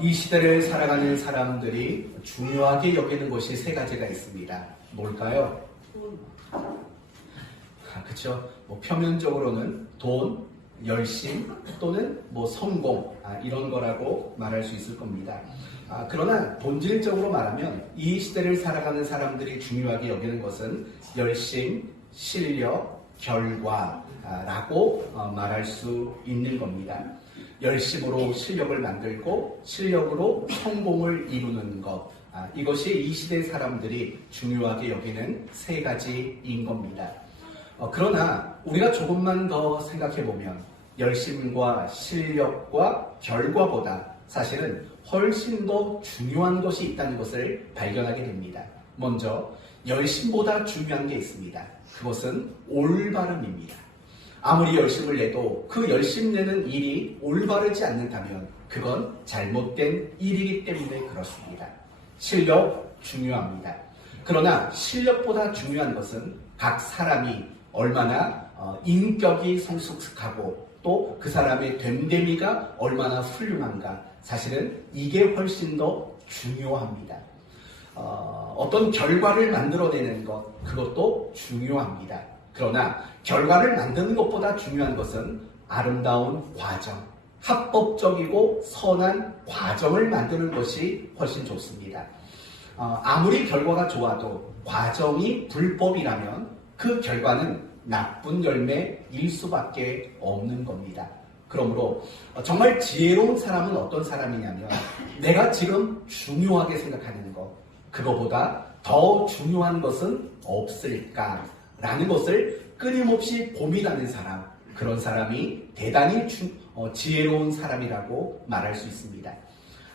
이 시대를 살아가는 사람들이 중요하게 여기는 것이 세 가지가 있습니다. 뭘까요? 그렇죠. 표면적으로는 돈, 열심 또는 성공 이런 거라고 말할 수 있을 겁니다. 그러나 본질적으로 말하면 이 시대를 살아가는 사람들이 중요하게 여기는 것은 열심, 실력, 결과라고 말할 수 있는 겁니다. 열심으로 실력을 만들고 실력으로 성공을 이루는 것, 이것이 이 시대 사람들이 중요하게 여기는 세 가지인 겁니다. 그러나 우리가 조금만 더 생각해보면 열심과 실력과 결과보다 사실은 훨씬 더 중요한 것이 있다는 것을 발견하게 됩니다. 먼저 열심보다 중요한 게 있습니다. 그것은 올바름입니다. 아무리 열심을 내도 그 열심 내는 일이 올바르지 않는다면 그건 잘못된 일이기 때문에 그렇습니다. 실력 중요합니다. 그러나 실력보다 중요한 것은 각 사람이 얼마나 인격이 성숙하고 또 그 사람의 됨됨이가 얼마나 훌륭한가, 사실은 이게 훨씬 더 중요합니다. 어떤 결과를 만들어내는 것, 그것도 중요합니다. 그러나 결과를 만드는 것보다 중요한 것은 아름다운 과정, 합법적이고 선한 과정을 만드는 것이 훨씬 좋습니다. 아무리 결과가 좋아도 과정이 불법이라면 그 결과는 나쁜 열매일 수밖에 없는 겁니다. 그러므로 정말 지혜로운 사람은 어떤 사람이냐면 내가 지금 중요하게 생각하는 것, 그거보다 더 중요한 것은 없을까라는 것을 끊임없이 고민하는 사람, 그런 사람이 대단히 지혜로운 사람이라고 말할 수 있습니다.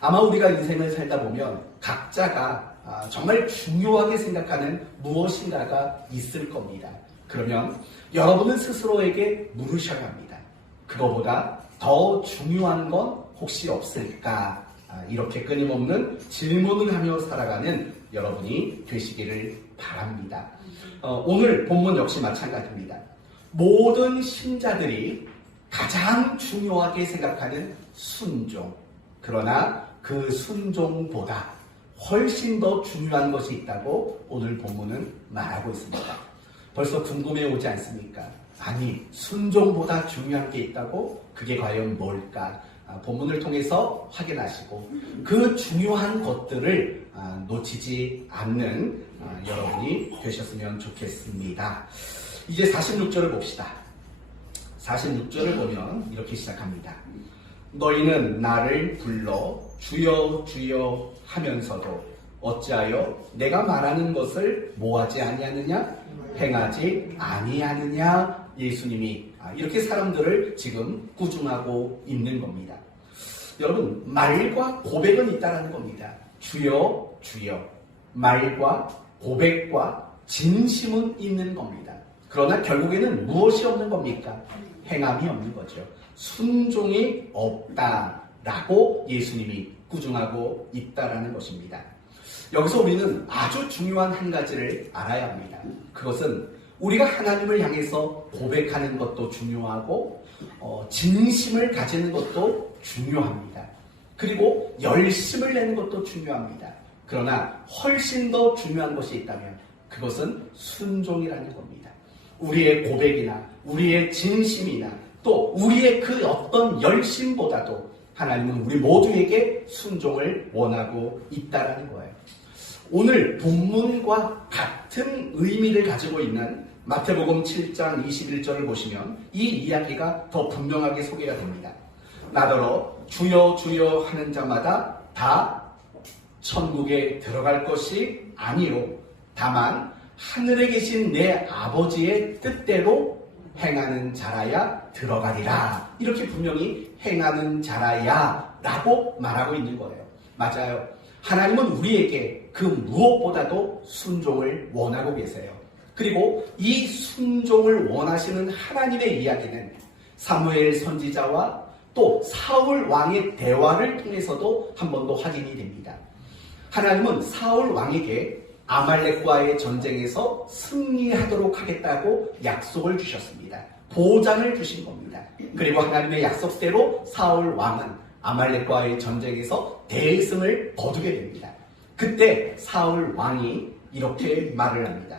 아마 우리가 인생을 살다 보면 각자가 정말 중요하게 생각하는 무엇인가가 있을 겁니다. 그러면 여러분은 스스로에게 물으셔야 합니다. 그거보다 더 중요한 건 혹시 없을까? 이렇게 끊임없는 질문을 하며 살아가는 여러분이 되시기를 바랍니다. 오늘 본문 역시 마찬가지입니다. 모든 신자들이 가장 중요하게 생각하는 순종. 그러나 그 순종보다 훨씬 더 중요한 것이 있다고 오늘 본문은 말하고 있습니다. 벌써 궁금해 오지 않습니까? 아니, 순종보다 중요한 게 있다고? 그게 과연 뭘까? 본문을 통해서 확인하시고 그 중요한 것들을 놓치지 않는 여러분이 되셨으면 좋겠습니다. 이제 46절을 봅시다. 46절을 보면 이렇게 시작합니다. 너희는 나를 불러 주여 주여 하면서도 어찌하여 내가 말하는 것을 뭐하지 아니하느냐? 행하지 아니하느냐? 예수님이 이렇게 사람들을 지금 꾸중하고 있는 겁니다. 여러분, 말과 고백은 있다라는 겁니다. 주여 주여, 말과 고백과 진심은 있는 겁니다. 그러나 결국에는 무엇이 없는 겁니까? 행함이 없는 거죠. 순종이 없다라고 예수님이 꾸중하고 있다라는 것입니다. 여기서 우리는 아주 중요한 한 가지를 알아야 합니다. 그것은 우리가 하나님을 향해서 고백하는 것도 중요하고 진심을 가지는 것도 중요합니다. 그리고 열심을 내는 것도 중요합니다. 그러나 훨씬 더 중요한 것이 있다면 그것은 순종이라는 겁니다. 우리의 고백이나 우리의 진심이나 또 우리의 그 어떤 열심보다도 하나님은 우리 모두에게 순종을 원하고 있다는 거예요. 오늘 본문과 같은 의미를 가지고 있는 마태복음 7장 21절을 보시면 이 이야기가 더 분명하게 소개가 됩니다. 나더러 주여 주여 하는 자마다 다 천국에 들어갈 것이 아니요 다만 하늘에 계신 내 아버지의 뜻대로 행하는 자라야 들어가리라. 이렇게 분명히 행하는 자라야 라고 말하고 있는 거예요. 맞아요. 하나님은 우리에게 그 무엇보다도 순종을 원하고 계세요. 그리고 이 순종을 원하시는 하나님의 이야기는 사무엘 선지자와 또 사울 왕의 대화를 통해서도 한 번 더 확인이 됩니다. 하나님은 사울 왕에게 아말렉과의 전쟁에서 승리하도록 하겠다고 약속을 주셨습니다. 보장을 주신 겁니다. 그리고 하나님의 약속대로 사울 왕은 아말렉과의 전쟁에서 대승을 거두게 됩니다. 그때 사울 왕이 이렇게 말을 합니다.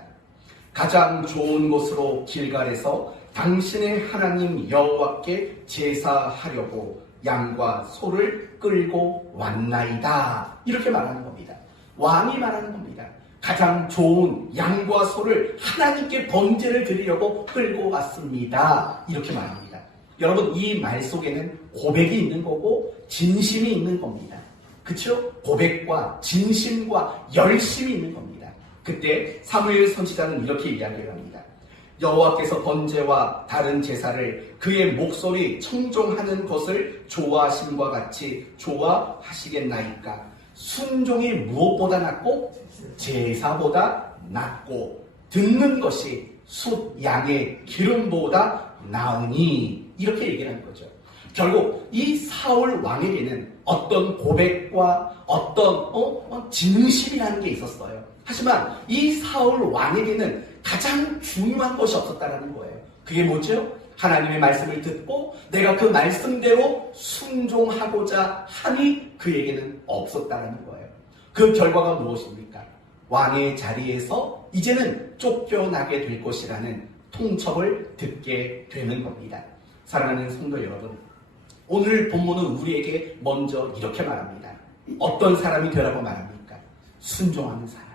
가장 좋은 곳으로 길갈에서 당신의 하나님 여호와께 제사하려고 양과 소를 끌고 왔나이다. 이렇게 말하는 겁니다. 왕이 말하는 겁니다. 가장 좋은 양과 소를 하나님께 번제를 드리려고 끌고 왔습니다. 이렇게 말합니다. 여러분, 이 말 속에는 고백이 있는 거고 진심이 있는 겁니다. 그렇죠? 고백과 진심과 열심이 있는 겁니다. 그때 사무엘 선지자는 이렇게 이야기를 합니다. 여호와께서 번제와 다른 제사를 그의 목소리 청종하는 것을 좋아하심과 같이 좋아하시겠나이까? 순종이 무엇보다 낫고 제사보다 낫고 듣는 것이 숫 양의 기름보다 나으니, 이렇게 얘기를 하는 거죠. 결국 이 사울 왕에게는 어떤 고백과 어떤 진심이라는 게 있었어요. 하지만 이 사울 왕에게는 가장 중요한 것이 없었다는 거예요. 그게 뭐죠? 하나님의 말씀을 듣고 내가 그 말씀대로 순종하고자 하니 그에게는 없었다는 거예요. 그 결과가 무엇입니까? 왕의 자리에서 이제는 쫓겨나게 될 것이라는 통첩을 듣게 되는 겁니다. 사랑하는 성도 여러분, 오늘 본문은 우리에게 먼저 이렇게 말합니다. 어떤 사람이 되라고 말합니까? 순종하는 사람.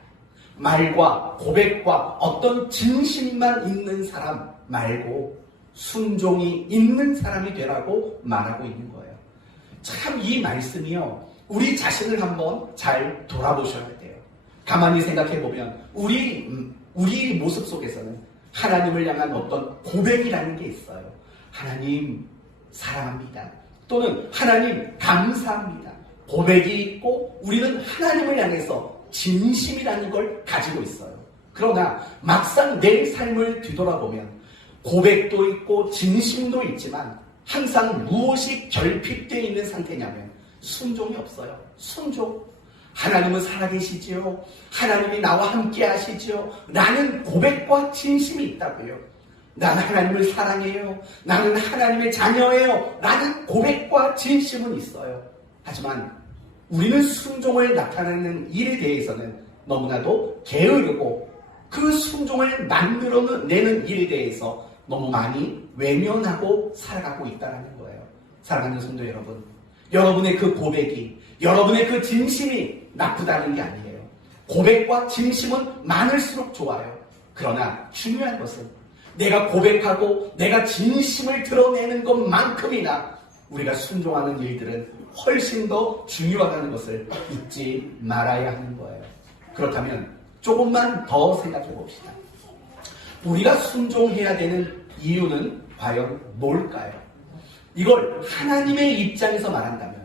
말과 고백과 어떤 진심만 있는 사람 말고 순종이 있는 사람이 되라고 말하고 있는 거예요. 참 이 말씀이요, 우리 자신을 한번 잘 돌아보셔야 돼요. 가만히 생각해보면 우리 모습 속에서는 하나님을 향한 어떤 고백이라는 게 있어요. 하나님 사랑합니다. 또는 하나님 감사합니다. 고백이 있고 우리는 하나님을 향해서 진심이라는 걸 가지고 있어요. 그러나 막상 내 삶을 뒤돌아보면 고백도 있고 진심도 있지만 항상 무엇이 결핍되어 있는 상태냐면 순종이 없어요. 순종. 하나님은 살아계시지요. 하나님이 나와 함께 하시지요. 라는 고백과 진심이 있다고요. 나는 하나님을 사랑해요. 나는 하나님의 자녀예요. 라는 고백과 진심은 있어요. 하지만 우리는 순종을 나타내는 일에 대해서는 너무나도 게으르고 그 순종을 만들어내는 일에 대해서 너무 많이 외면하고 살아가고 있다는 거예요. 사랑하는 성도 여러분, 여러분의 그 고백이, 여러분의 그 진심이 나쁘다는 게 아니에요. 고백과 진심은 많을수록 좋아요. 그러나 중요한 것은 내가 고백하고 내가 진심을 드러내는 것만큼이나 우리가 순종하는 일들은 훨씬 더 중요하다는 것을 잊지 말아야 하는 거예요. 그렇다면 조금만 더 생각해 봅시다. 우리가 순종해야 되는 이유는 과연 뭘까요? 이걸 하나님의 입장에서 말한다면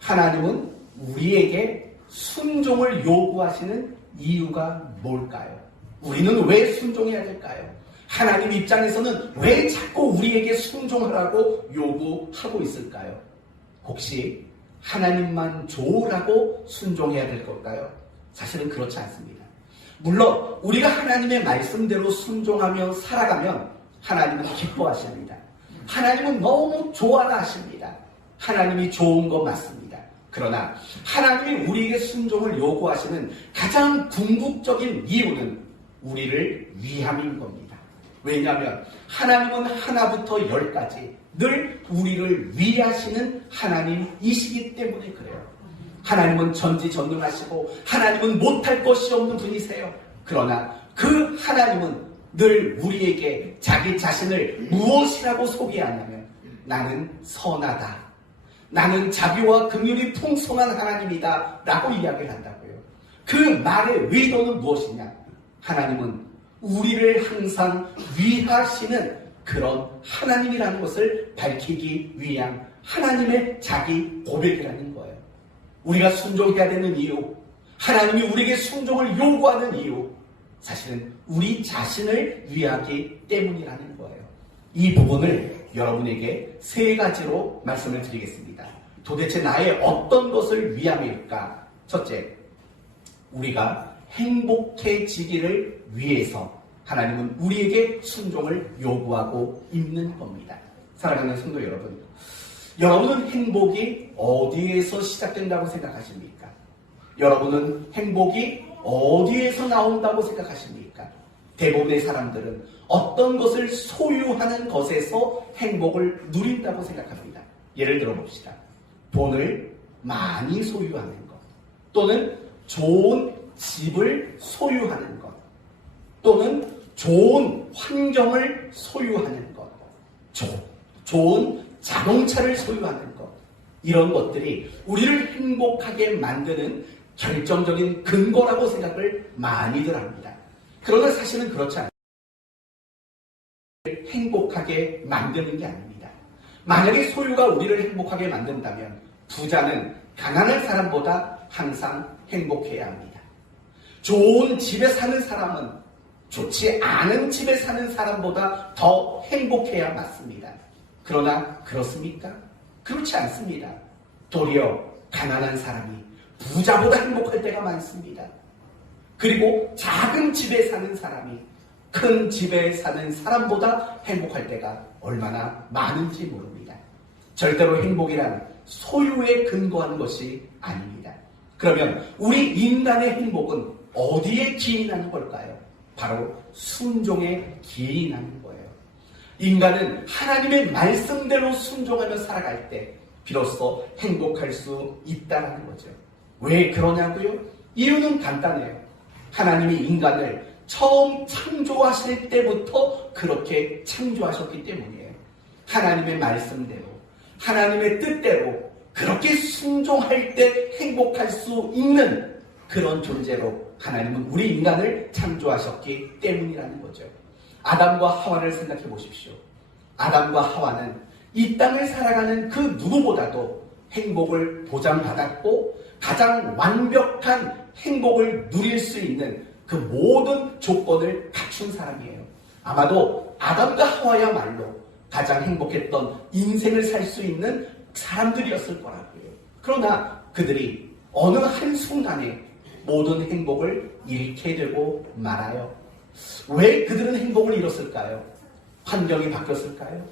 하나님은 우리에게 순종을 요구하시는 이유가 뭘까요? 우리는 왜 순종해야 될까요? 하나님 입장에서는 왜 자꾸 우리에게 순종하라고 요구하고 있을까요? 혹시 하나님만 좋으라고 순종해야 될 걸까요? 사실은 그렇지 않습니다. 물론 우리가 하나님의 말씀대로 순종하며 살아가면 하나님은 기뻐하십니다. 하나님은 너무 좋아라 하십니다. 하나님이 좋은 거 맞습니다. 그러나 하나님이 우리에게 순종을 요구하시는 가장 궁극적인 이유는 우리를 위함인 겁니다. 왜냐하면 하나님은 하나부터 열까지 늘 우리를 위하시는 하나님이시기 때문에 그래요. 하나님은 전지전능하시고 하나님은 못할 것이 없는 분이세요. 그러나 그 하나님은 늘 우리에게 자기 자신을 무엇이라고 소개하냐면 나는 선하다, 나는 자비와 긍휼이 풍성한 하나님이다 라고 이야기를 한다고요. 그 말의 의도는 무엇이냐? 하나님은 우리를 항상 위하시는 그런 하나님이라는 것을 밝히기 위한 하나님의 자기 고백이라는 거예요. 우리가 순종해야 되는 이유, 하나님이 우리에게 순종을 요구하는 이유, 사실은 우리 자신을 위하기 때문이라는 거예요. 이 부분을 여러분에게 세 가지로 말씀을 드리겠습니다. 도대체 나의 어떤 것을 위함일까? 첫째, 우리가 행복해지기를 위해서 하나님은 우리에게 순종을 요구하고 있는 겁니다. 사랑하는 성도 여러분, 여러분은 행복이 어디에서 시작된다고 생각하십니까? 여러분은 행복이 어디에서 나온다고 생각하십니까? 대부분의 사람들은 어떤 것을 소유하는 것에서 행복을 누린다고 생각합니다. 예를 들어 봅시다. 돈을 많이 소유하는 것, 또는 좋은 집을 소유하는 것, 또는 좋은 환경을 소유하는 것, 좋은 자동차를 소유하는 것, 이런 것들이 우리를 행복하게 만드는 결정적인 근거라고 생각을 많이들 합니다. 그러나 사실은 그렇지 않습니다. 행복하게 만드는 게 아닙니다. 만약에 소유가 우리를 행복하게 만든다면 부자는 가난한 사람보다 항상 행복해야 합니다. 좋은 집에 사는 사람은 좋지 않은 집에 사는 사람보다 더 행복해야 맞습니다. 그러나 그렇습니까? 그렇지 않습니다. 도리어 가난한 사람이 부자보다 행복할 때가 많습니다. 그리고 작은 집에 사는 사람이 큰 집에 사는 사람보다 행복할 때가 얼마나 많은지 모릅니다. 절대로 행복이란 소유에 근거하는 것이 아닙니다. 그러면 우리 인간의 행복은 어디에 기인하는 걸까요? 바로 순종에 기인하는 거예요. 인간은 하나님의 말씀대로 순종하며 살아갈 때 비로소 행복할 수 있다는 거죠. 왜 그러냐고요? 이유는 간단해요. 하나님이 인간을 처음 창조하실 때부터 그렇게 창조하셨기 때문이에요. 하나님의 말씀대로, 하나님의 뜻대로 그렇게 순종할 때 행복할 수 있는 그런 존재로 하나님은 우리 인간을 창조하셨기 때문이라는 거죠. 아담과 하와를 생각해 보십시오. 아담과 하와는 이 땅을 살아가는 그 누구보다도 행복을 보장받았고 가장 완벽한 행복을 누릴 수 있는 그 모든 조건을 갖춘 사람이에요. 아마도 아담과 하와야말로 가장 행복했던 인생을 살 수 있는 사람들이었을 거라고요. 그러나 그들이 어느 한순간에 모든 행복을 잃게 되고 말아요. 왜 그들은 행복을 잃었을까요? 환경이 바뀌었을까요?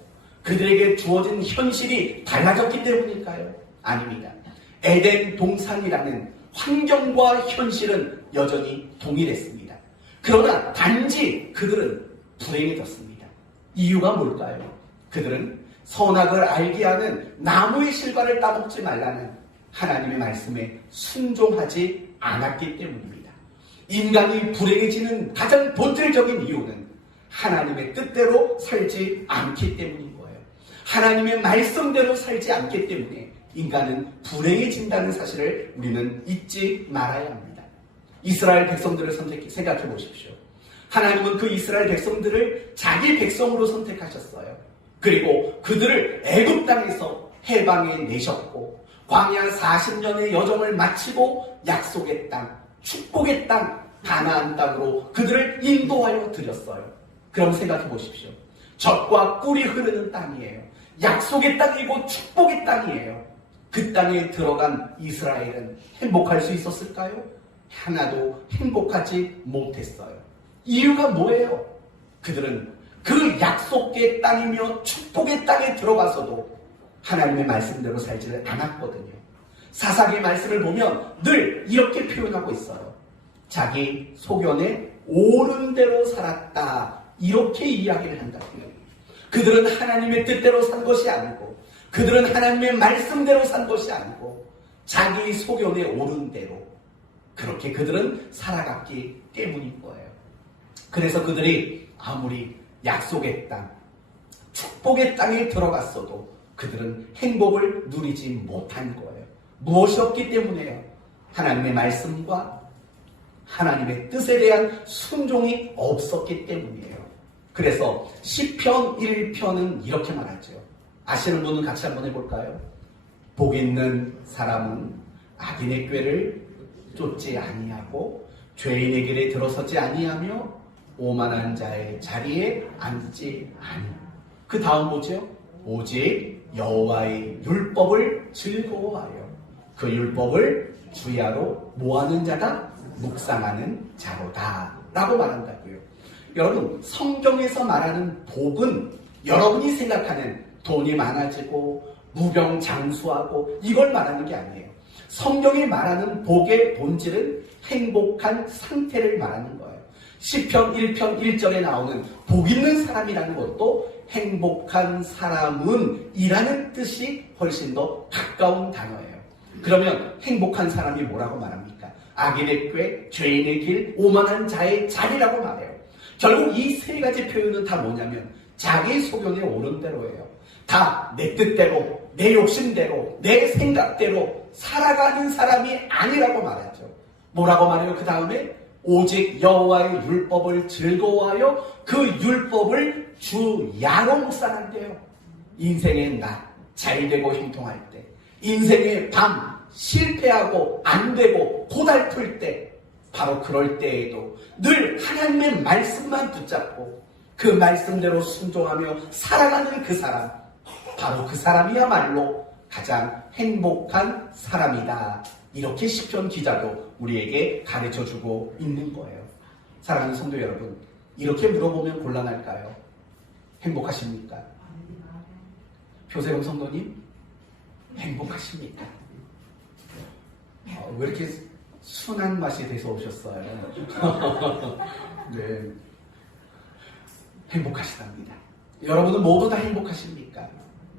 그들에게 주어진 현실이 달라졌기 때문일까요? 아닙니다. 에덴 동산이라는 환경과 현실은 여전히 동일했습니다. 그러나 단지 그들은 불행해졌습니다. 이유가 뭘까요? 그들은 선악을 알게 하는 나무의 실과를 따먹지 말라는 하나님의 말씀에 순종하지 않았기 때문입니다. 인간이 불행해지는 가장 본질적인 이유는 하나님의 뜻대로 살지 않기 때문인 거예요. 하나님의 말씀대로 살지 않기 때문에 인간은 불행해진다는 사실을 우리는 잊지 말아야 합니다. 이스라엘 백성들을 생각해 보십시오. 하나님은 그 이스라엘 백성들을 자기 백성으로 선택하셨어요. 그리고 그들을 애굽 땅에서 해방해 내셨고 광야 40년의 여정을 마치고 약속의 땅, 축복의 땅, 가나안 땅으로 그들을 인도하여 드렸어요. 그럼 생각해 보십시오. 젖과 꿀이 흐르는 땅이에요. 약속의 땅이고 축복의 땅이에요. 그 땅에 들어간 이스라엘은 행복할 수 있었을까요? 하나도 행복하지 못했어요. 이유가 뭐예요? 그들은 그 약속의 땅이며 축복의 땅에 들어가서도 하나님의 말씀대로 살지를 않았거든요. 사사기의 말씀을 보면 늘 이렇게 표현하고 있어요. 자기 소견에 옳은 대로 살았다. 이렇게 이야기를 한다고요. 그들은 하나님의 뜻대로 산 것이 아니고 그들은 하나님의 말씀대로 산 것이 아니고 자기 소견에 옳은 대로 그렇게 그들은 살아갔기 때문인 거예요. 그래서 그들이 아무리 약속의 땅, 축복의 땅에 들어갔어도 그들은 행복을 누리지 못한 거예요. 무엇이었기 때문에요? 하나님의 말씀과 하나님의 뜻에 대한 순종이 없었기 때문이에요. 그래서 시편 1편은 이렇게 말하죠. 아시는 분은 같이 한번 해볼까요? 복 있는 사람은 악인의 꾀를 쫓지 아니하고 죄인의 길에 들어서지 아니하며 오만한 자의 자리에 앉지 아니. 그 다음 뭐죠? 오직 여호와의 율법을 즐거워하여 그 율법을 주야로 모하는 자다, 묵상하는 자로다 라고 말한다고요. 여러분, 성경에서 말하는 복은 여러분이 생각하는 돈이 많아지고 무병장수하고 이걸 말하는 게 아니에요. 성경이 말하는 복의 본질은 행복한 상태를 말하는 거예요. 시편 1편 1절에 나오는 복 있는 사람이라는 것도 행복한 사람은 이라는 뜻이 훨씬 더 가까운 단어예요. 그러면 행복한 사람이 뭐라고 말합니까? 악인의 꾀, 죄인의 길, 오만한 자의 자리라고 말해요. 결국 이 세 가지 표현은 다 뭐냐면 자기 소견에 오른 대로예요. 다 내 뜻대로, 내 욕심대로, 내 생각대로 살아가는 사람이 아니라고 말하죠. 뭐라고 말해요? 그 다음에 오직 여호와의 율법을 즐거워하여 그 율법을 주야로 묵상한대요. 인생의 낮, 잘되고 형통할 때, 인생의 밤, 실패하고 안되고 고달플 때, 바로 그럴 때에도 늘 하나님의 말씀만 붙잡고 그 말씀대로 순종하며 살아가는 그 사람, 바로 그 사람이야말로 가장 행복한 사람이다. 이렇게 시편 기자도 우리에게 가르쳐주고 있는 거예요. 사랑하는 성도 여러분, 이렇게 물어보면 곤란할까요? 행복하십니까? 표세롬 성도님, 행복하십니까? 왜 이렇게 순한 맛이 돼서 오셨어요? 네, 행복하시답니다. 여러분은 모두 다 행복하십니까?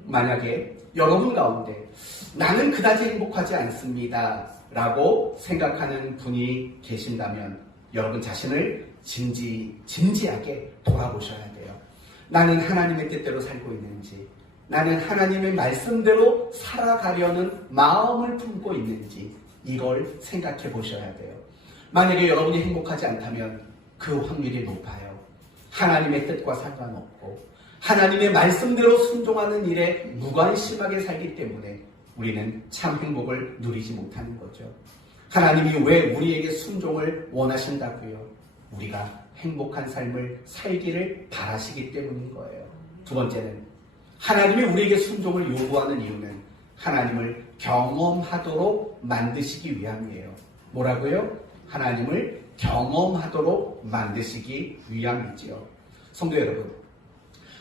만약에 여러분 가운데 나는 그다지 행복하지 않습니다 라고 생각하는 분이 계신다면 여러분 자신을 진지하게 돌아보셔야 돼요. 나는 하나님의 뜻대로 살고 있는지, 나는 하나님의 말씀대로 살아가려는 마음을 품고 있는지 이걸 생각해 보셔야 돼요. 만약에 여러분이 행복하지 않다면 그 확률이 높아요. 하나님의 뜻과 상관없고 하나님의 말씀대로 순종하는 일에 무관심하게 살기 때문에 우리는 참 행복을 누리지 못하는 거죠. 하나님이 왜 우리에게 순종을 원하신다고요? 우리가 행복한 삶을 살기를 바라시기 때문인 거예요. 두 번째는 하나님이 우리에게 순종을 요구하는 이유는 하나님을 경험하도록 만드시기 위함이에요. 뭐라고요? 하나님을 경험하도록 만드시기 위함이지요. 성도 여러분,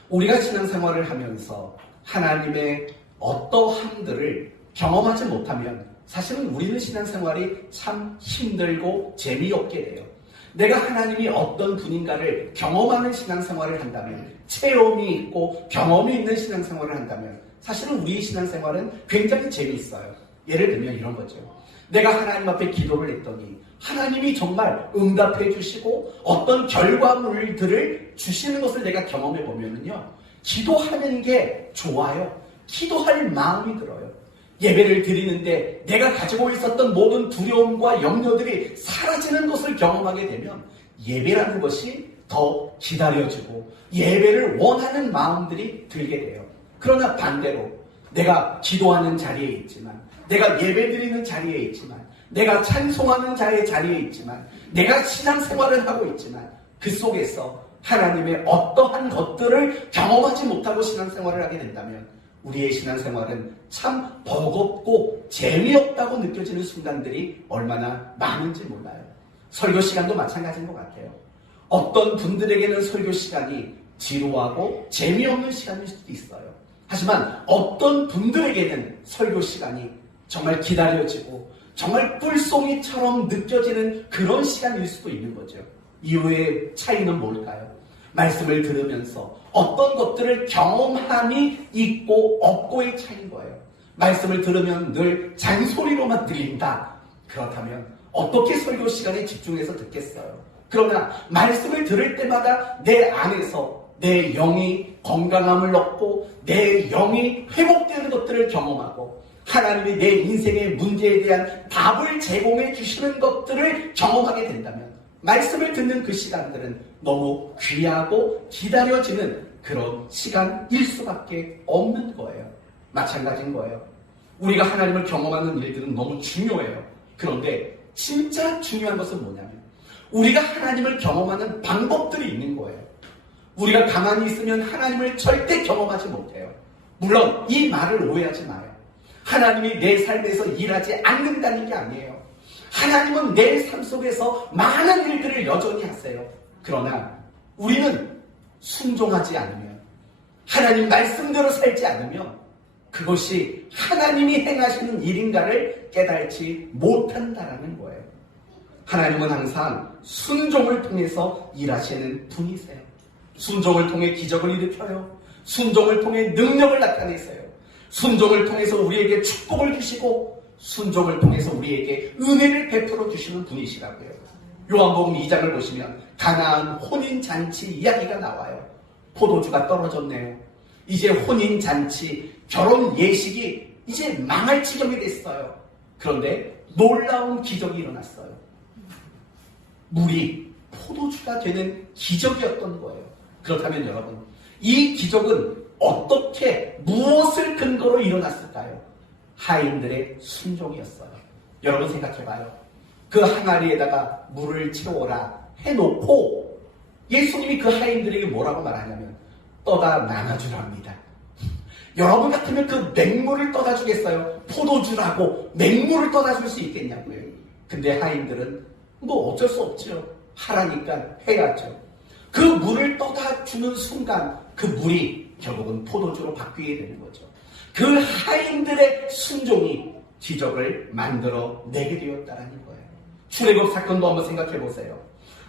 우리가 신앙생활을 하면서 하나님의 어떠함들을 경험하지 못하면 사실은 우리는 신앙생활이 참 힘들고 재미없게 돼요. 내가 하나님이 어떤 분인가를 경험하는 신앙생활을 한다면, 체험이 있고 경험이 있는 신앙생활을 한다면 사실은 우리의 신앙생활은 굉장히 재미있어요. 예를 들면 이런 거죠. 내가 하나님 앞에 기도를 했더니 하나님이 정말 응답해 주시고 어떤 결과물들을 주시는 것을 내가 경험해 보면은요, 기도하는 게 좋아요. 기도할 마음이 들어요. 예배를 드리는데 내가 가지고 있었던 모든 두려움과 염려들이 사라지는 것을 경험하게 되면 예배라는 것이 더 기다려지고 예배를 원하는 마음들이 들게 돼요. 그러나 반대로 내가 기도하는 자리에 있지만, 내가 예배 드리는 자리에 있지만, 내가 찬송하는 자리에 있지만, 내가 신앙생활을 하고 있지만 그 속에서 하나님의 어떠한 것들을 경험하지 못하고 신앙생활을 하게 된다면 우리의 신앙생활은 참 버겁고 재미없다고 느껴지는 순간들이 얼마나 많은지 몰라요. 설교 시간도 마찬가지인 것 같아요. 어떤 분들에게는 설교 시간이 지루하고 재미없는 시간일 수도 있어요. 하지만 어떤 분들에게는 설교 시간이 정말 기다려지고 정말 꿀송이처럼 느껴지는 그런 시간일 수도 있는 거죠. 이유의 차이는 뭘까요? 말씀을 들으면서 어떤 것들을 경험함이 있고 없고의 차이인 거예요. 말씀을 들으면 늘 잔소리로만 들린다. 그렇다면 어떻게 설교 시간에 집중해서 듣겠어요? 그러나 말씀을 들을 때마다 내 안에서 내 영이 건강함을 얻고 내 영이 회복되는 것들을 경험하고 하나님이 내 인생의 문제에 대한 답을 제공해 주시는 것들을 경험하게 된다면 말씀을 듣는 그 시간들은 너무 귀하고 기다려지는 그런 시간일 수밖에 없는 거예요. 마찬가지인 거예요. 우리가 하나님을 경험하는 일들은 너무 중요해요. 그런데 진짜 중요한 것은 뭐냐면 우리가 하나님을 경험하는 방법들이 있는 거예요. 우리가 가만히 있으면 하나님을 절대 경험하지 못해요. 물론 이 말을 오해하지 마요. 하나님이 내 삶에서 일하지 않는다는 게 아니에요. 하나님은 내 삶 속에서 많은 일들을 여전히 하세요. 그러나 우리는 순종하지 않으면, 하나님 말씀대로 살지 않으면 그것이 하나님이 행하시는 일인가를 깨닫지 못한다라는 거예요. 하나님은 항상 순종을 통해서 일하시는 분이세요. 순종을 통해 기적을 일으켜요. 순종을 통해 능력을 나타내세요. 순종을 통해서 우리에게 축복을 주시고 순종을 통해서 우리에게 은혜를 베풀어 주시는 분이시라고요. 요한복음 2장을 보시면 가나안 혼인잔치 이야기가 나와요. 포도주가 떨어졌네요. 이제 혼인잔치, 결혼 예식이 이제 망할 지경이 됐어요. 그런데 놀라운 기적이 일어났어요. 물이 포도주가 되는 기적이었던 거예요. 그렇다면 여러분, 이 기적은 어떻게, 무엇을 근거로 일어났을까요? 하인들의 순종이었어요. 여러분 생각해봐요. 그 항아리에다가 물을 채워라 해놓고 예수님이 그 하인들에게 뭐라고 말하냐면 떠다 나눠주랍니다. 여러분 같으면 그 맹물을 떠다 주겠어요? 포도주라고 맹물을 떠다 줄 수 있겠냐고요. 근데 하인들은 뭐 어쩔 수 없죠. 하라니까 해야죠. 그 물을 떠다 주는 순간 그 물이 결국은 포도주로 바뀌게 되는 거죠. 그 하인들의 순종이 기적을 만들어내게 되었다는 거예요. 출애굽 사건도 한번 생각해 보세요.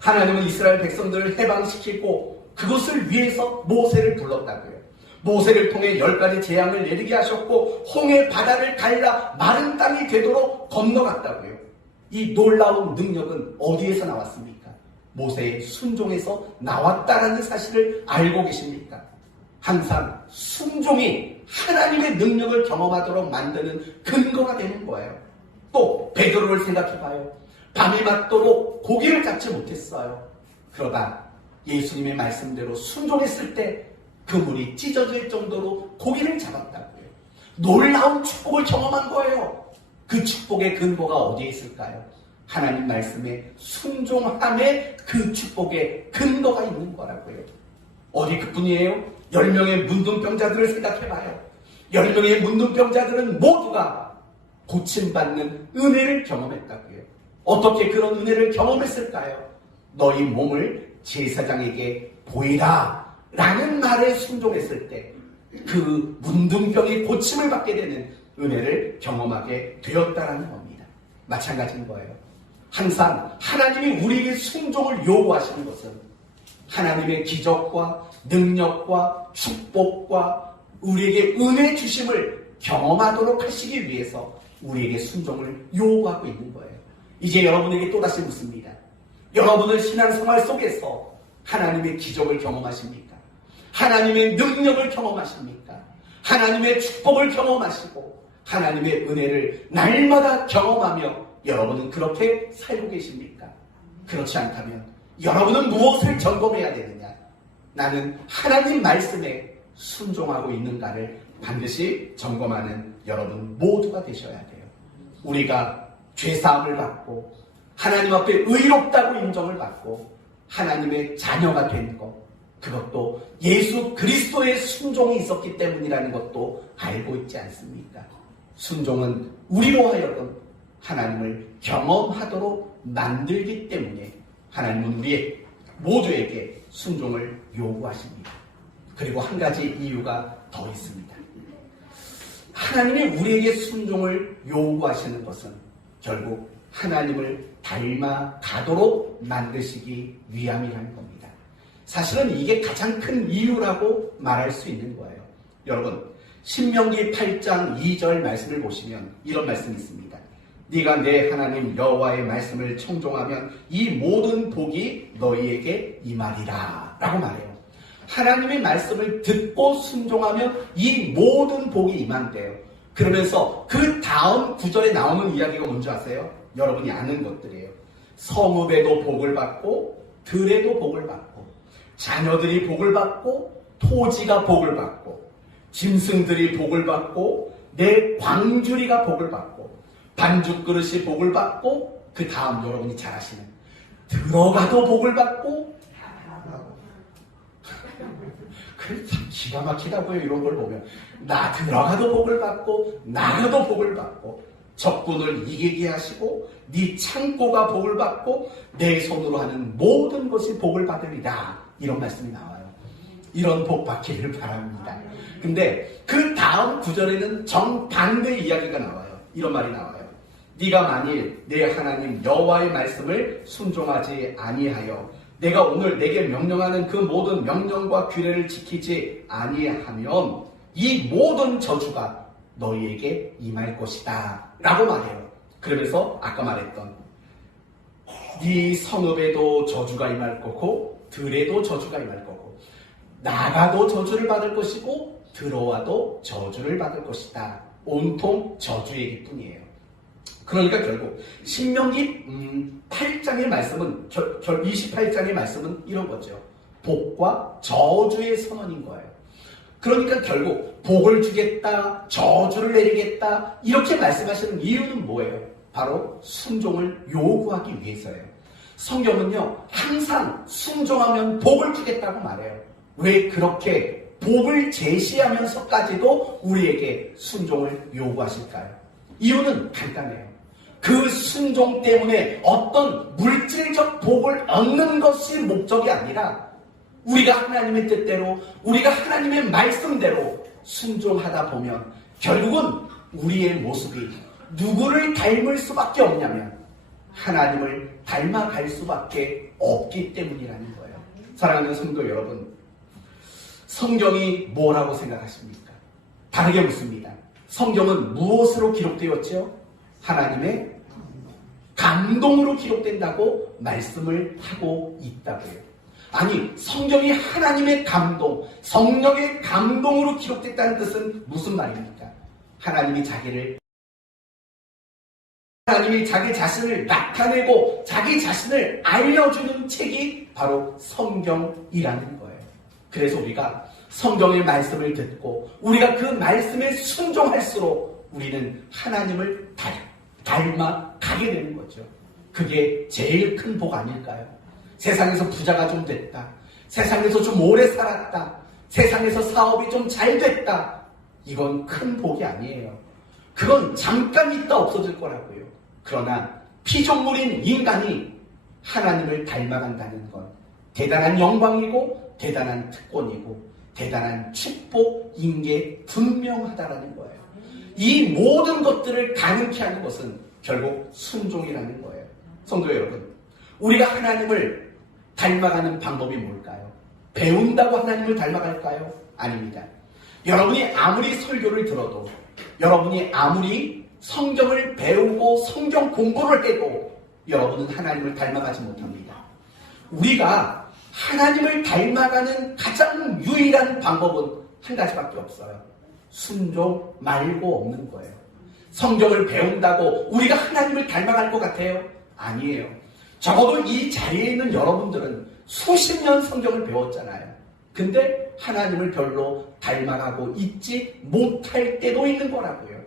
하나님은 이스라엘 백성들을 해방시키고 그것을 위해서 모세를 불렀다고요. 모세를 통해 10가지 재앙을 내리게 하셨고 홍해 바다를 갈라 마른 땅이 되도록 건너갔다고요. 이 놀라운 능력은 어디에서 나왔습니까? 모세의 순종에서 나왔다라는 사실을 알고 계십니까? 항상 순종이 하나님의 능력을 경험하도록 만드는 근거가 되는 거예요. 또 베드로를 생각해봐요. 밤이 맞도록 고기를 잡지 못했어요. 그러다 예수님의 말씀대로 순종했을 때 그물이 찢어질 정도로 고기를 잡았다고요. 놀라운 축복을 경험한 거예요. 그 축복의 근거가 어디에 있을까요? 하나님 말씀에 순종함에 그 축복의 근거가 있는 거라고요. 어디 그뿐이에요? 10명의 문둥병자들을 생각해봐요. 10명의 문둥병자들은 모두가 고침받는 은혜를 경험했다고요. 어떻게 그런 은혜를 경험했을까요? 너희 몸을 제사장에게 보이라 라는 말에 순종했을 때 그 문둥병이 고침을 받게 되는 은혜를 경험하게 되었다라는 겁니다. 마찬가지인 거예요. 항상 하나님이 우리에게 순종을 요구하시는 것은 하나님의 기적과 능력과 축복과 우리에게 은혜 주심을 경험하도록 하시기 위해서 우리에게 순종을 요구하고 있는 거예요. 이제 여러분에게 또다시 묻습니다. 여러분은 신앙생활 속에서 하나님의 기적을 경험하십니까? 하나님의 능력을 경험하십니까? 하나님의 축복을 경험하시고 하나님의 은혜를 날마다 경험하며 여러분은 그렇게 살고 계십니까? 그렇지 않다면 여러분은 무엇을 점검해야 되느냐? 나는 하나님 말씀에 순종하고 있는가를 반드시 점검하는 여러분 모두가 되셔야 돼요. 우리가 죄사함을 받고 하나님 앞에 의롭다고 인정을 받고 하나님의 자녀가 된 것, 그것도 예수 그리스도의 순종이 있었기 때문이라는 것도 알고 있지 않습니까? 순종은 우리로 하여금 하나님을 경험하도록 만들기 때문에 하나님은 우리 모두에게 순종을 요구하십니다. 그리고 한 가지 이유가 더 있습니다. 하나님이 우리에게 순종을 요구하시는 것은 결국 하나님을 닮아가도록 만드시기 위함이라는 겁니다. 사실은 이게 가장 큰 이유라고 말할 수 있는 거예요. 여러분, 신명기 8장 2절 말씀을 보시면 이런 말씀이 있습니다. 네가 내 하나님 여호와의 말씀을 청종하면 이 모든 복이 너희에게 임하리라 라고 말해요. 하나님의 말씀을 듣고 순종하면 이 모든 복이 임한대요. 그러면서 그 다음 구절에 나오는 이야기가 뭔지 아세요? 여러분이 아는 것들이에요. 성읍에도 복을 받고 들에도 복을 받고 자녀들이 복을 받고 토지가 복을 받고 짐승들이 복을 받고 내 광주리가 복을 받고 반죽 그릇이 복을 받고 그 다음 여러분이 잘 아시는 들어가도 복을 받고 그래 참 기가 막히다고요. 이런 걸 보면 나 들어가도 복을 받고 나가도 복을 받고 적군을 이기게 하시고 네 창고가 복을 받고 내 손으로 하는 모든 것이 복을 받으리라 이런 말씀이 나와요. 이런 복 받기를 바랍니다. 근데 그 다음 구절에는 정반대 이야기가 나와요. 이런 말이 나와요. 네가 만일 내 하나님 여호와의 말씀을 순종하지 아니하여 내가 오늘 내게 명령하는 그 모든 명령과 규례를 지키지 아니하면 이 모든 저주가 너희에게 임할 것이다 라고 말해요. 그러면서 아까 말했던 네 성읍에도 저주가 임할 거고 들에도 저주가 임할 거고 나가도 저주를 받을 것이고 들어와도 저주를 받을 것이다. 온통 저주의 얘기 뿐이에요. 그러니까 결국 신명기 8장의 말씀은 28장의 말씀은 이런 거죠. 복과 저주의 선언인 거예요. 그러니까 결국 복을 주겠다, 저주를 내리겠다 이렇게 말씀하시는 이유는 뭐예요? 바로 순종을 요구하기 위해서예요. 성경은요 항상 순종하면 복을 주겠다고 말해요. 왜 그렇게 복을 제시하면서까지도 우리에게 순종을 요구하실까요? 이유는 간단해요. 그 순종 때문에 어떤 물질적 복을 얻는 것이 목적이 아니라 우리가 하나님의 뜻대로 우리가 하나님의 말씀대로 순종하다 보면 결국은 우리의 모습이 누구를 닮을 수밖에 없냐면 하나님을 닮아갈 수밖에 없기 때문이라는 거예요. 사랑하는 성도 여러분, 성경이 뭐라고 생각하십니까? 다르게 묻습니다. 성경은 무엇으로 기록되었죠? 하나님의 감동으로 기록된다고 말씀을 하고 있다고요. 아니, 성경이 하나님의 감동, 성령의 감동으로 기록됐다는 뜻은 무슨 말입니까? 하나님이 자기 자신을 나타내고 자기 자신을 알려주는 책이 바로 성경이라는 거예요. 그래서 우리가 성경의 말씀을 듣고 우리가 그 말씀에 순종할수록 우리는 하나님을 닮아가게 되는 거죠. 그게 제일 큰 복 아닐까요? 세상에서 부자가 좀 됐다. 세상에서 좀 오래 살았다. 세상에서 사업이 좀 잘 됐다. 이건 큰 복이 아니에요. 그건 잠깐 있다 없어질 거라고요. 그러나 피조물인 인간이 하나님을 닮아간다는 건 대단한 영광이고 대단한 특권이고 대단한 축복인 게 분명하다라는 거예요. 이 모든 것들을 가능케 하는 것은 결국 순종이라는 거예요. 성도 여러분, 우리가 하나님을 닮아가는 방법이 뭘까요? 배운다고 하나님을 닮아갈까요? 아닙니다. 여러분이 아무리 설교를 들어도 여러분이 아무리 성경을 배우고 성경 공부를 해도 여러분은 하나님을 닮아가지 못합니다. 우리가 하나님을 닮아가는 가장 유일한 방법은 한 가지밖에 없어요. 순종 말고 없는 거예요. 성경을 배운다고 우리가 하나님을 닮아갈 것 같아요? 아니에요. 적어도 이 자리에 있는 여러분들은 수십 년 성경을 배웠잖아요. 근데 하나님을 별로 닮아가고 있지 못할 때도 있는 거라고요.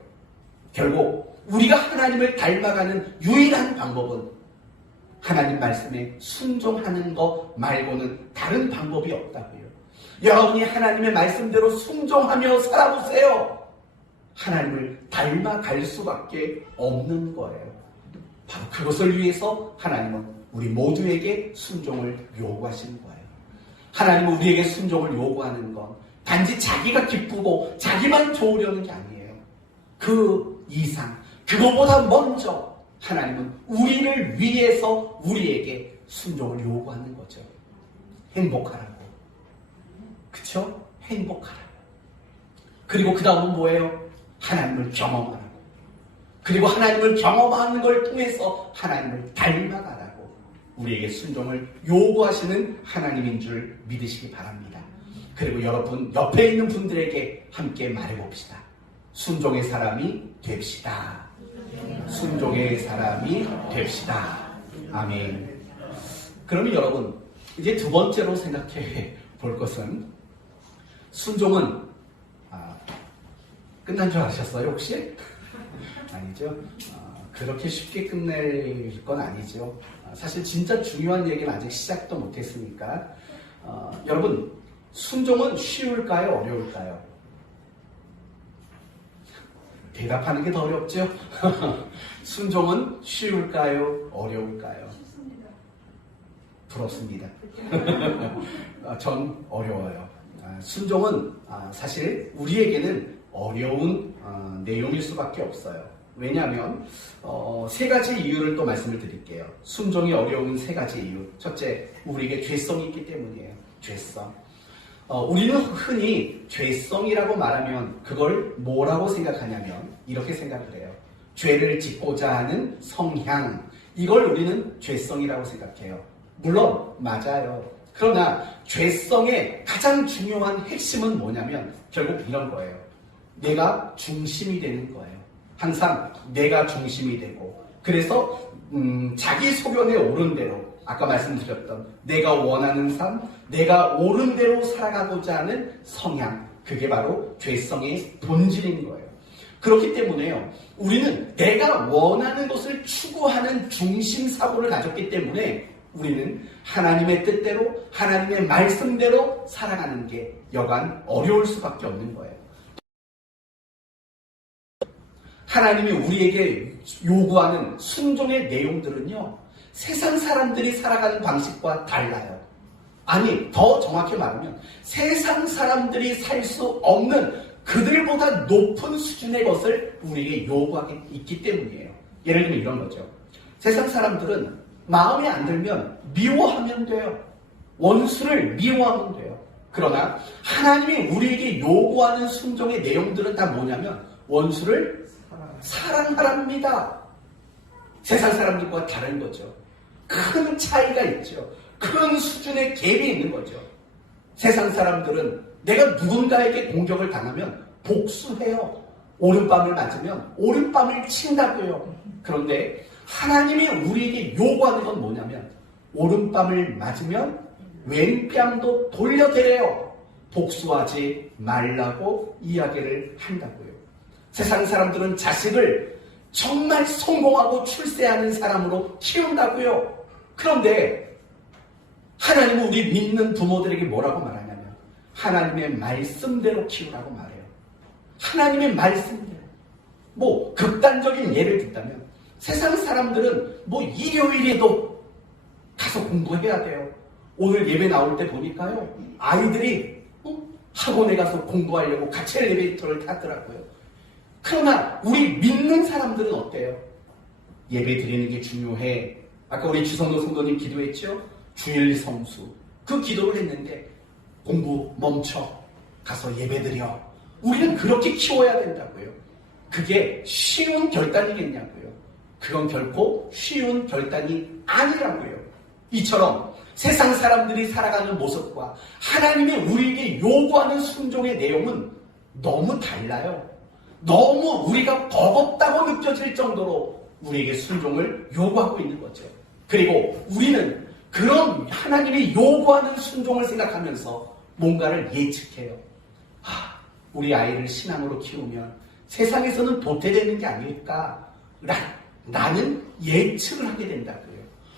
결국 우리가 하나님을 닮아가는 유일한 방법은 하나님 말씀에 순종하는 것 말고는 다른 방법이 없다고요. 여러분이 하나님의 말씀대로 순종하며 살아보세요. 하나님을 닮아갈 수밖에 없는 거예요. 바로 그것을 위해서 하나님은 우리 모두에게 순종을 요구하시는 거예요. 하나님은 우리에게 순종을 요구하는 건 단지 자기가 기쁘고 자기만 좋으려는 게 아니에요. 그 이상, 그거보다 먼저 하나님은 우리를 위해서 우리에게 순종을 요구하는 거죠. 행복하라고. 그쵸? 행복하라고. 그리고 그 다음은 뭐예요? 하나님을 경험하라고. 그리고 하나님을 경험하는 걸 통해서 하나님을 닮아가라고 우리에게 순종을 요구하시는 하나님인 줄 믿으시기 바랍니다. 그리고 여러분 옆에 있는 분들에게 함께 말해봅시다. 순종의 사람이 됩시다. 순종의 사람이 됩시다. 아멘. 그러면 여러분 이제 두 번째로 생각해 볼 것은 순종은 끝난 줄 아셨어요 혹시? 아니죠. 그렇게 쉽게 끝낼 건 아니죠. 사실 진짜 중요한 얘기는 아직 시작도 못했으니까 여러분 순종은 쉬울까요? 어려울까요? 대답하는 게 더 어렵죠? 순종은 쉬울까요? 어려울까요? 쉽습니다. 부럽습니다. 전 어려워요. 순종은 사실 우리에게는 어려운 내용일 수밖에 없어요. 왜냐하면 세 가지 이유를 또 말씀을 드릴게요. 순종이 어려운 세 가지 이유. 첫째, 우리에게 죄성이 있기 때문이에요. 죄성. 우리는 흔히 죄성이라고 말하면 그걸 뭐라고 생각하냐면 이렇게 생각을 해요. 죄를 짓고자 하는 성향. 이걸 우리는 죄성이라고 생각해요. 물론 맞아요. 그러나 죄성의 가장 중요한 핵심은 뭐냐면 결국 이런 거예요. 내가 중심이 되는 거예요. 항상 내가 중심이 되고, 그래서 자기 소견에 오른 대로, 아까 말씀드렸던 내가 원하는 삶, 내가 옳은 대로 살아가고자 하는 성향, 그게 바로 죄성의 본질인 거예요. 그렇기 때문에요, 우리는 내가 원하는 것을 추구하는 중심 사고를 가졌기 때문에 우리는 하나님의 뜻대로, 하나님의 말씀대로 살아가는 게 여간 어려울 수밖에 없는 거예요. 하나님이 우리에게 요구하는 순종의 내용들은요, 세상 사람들이 살아가는 방식과 달라요. 아니, 더 정확히 말하면 세상 사람들이 살 수 없는 그들보다 높은 수준의 것을 우리에게 요구하기 있기 때문이에요. 예를 들면 이런 거죠. 세상 사람들은 마음에 안 들면 미워하면 돼요. 원수를 미워하면 돼요. 그러나 하나님이 우리에게 요구하는 순종의 내용들은 다 뭐냐면 원수를 사랑하랍니다. 세상 사람들과 다른 거죠. 큰 차이가 있죠. 큰 수준의 갭이 있는 거죠. 세상 사람들은 내가 누군가에게 공격을 당하면 복수해요. 오른밤을 맞으면 오른밤을 친다고요. 그런데 하나님이 우리에게 요구하는 건 뭐냐면 오른밤을 맞으면 왼뺨도 돌려드려요. 복수하지 말라고 이야기를 한다고요. 세상 사람들은 자식을 정말 성공하고 출세하는 사람으로 키운다고요. 그런데 하나님은 우리 믿는 부모들에게 뭐라고 말하냐면 하나님의 말씀대로 키우라고 말해요. 하나님의 말씀대로. 뭐 극단적인 예를 든다면 세상 사람들은 뭐 일요일에도 가서 공부해야 돼요. 오늘 예배 나올 때 보니까요, 아이들이 학원에 가서 공부하려고 같이 엘리베이터를 타더라고요. 그러나 우리 믿는 사람들은 어때요? 예배 드리는 게 중요해. 아까 우리 주성도 성도님 기도했죠? 주일 성수. 그 기도를 했는데 공부 멈춰. 가서 예배 드려. 우리는 그렇게 키워야 된다고요. 그게 쉬운 결단이겠냐고요. 그건 결코 쉬운 결단이 아니라고요. 이처럼 세상 사람들이 살아가는 모습과 하나님이 우리에게 요구하는 순종의 내용은 너무 달라요. 너무 우리가 버겁다고 느껴질 정도로 우리에게 순종을 요구하고 있는 거죠. 그리고 우리는 그런 하나님이 요구하는 순종을 생각하면서 뭔가를 예측해요. 우리 아이를 신앙으로 키우면 세상에서는 도태되는 게 아닐까? 나는 예측을 하게 된다고요.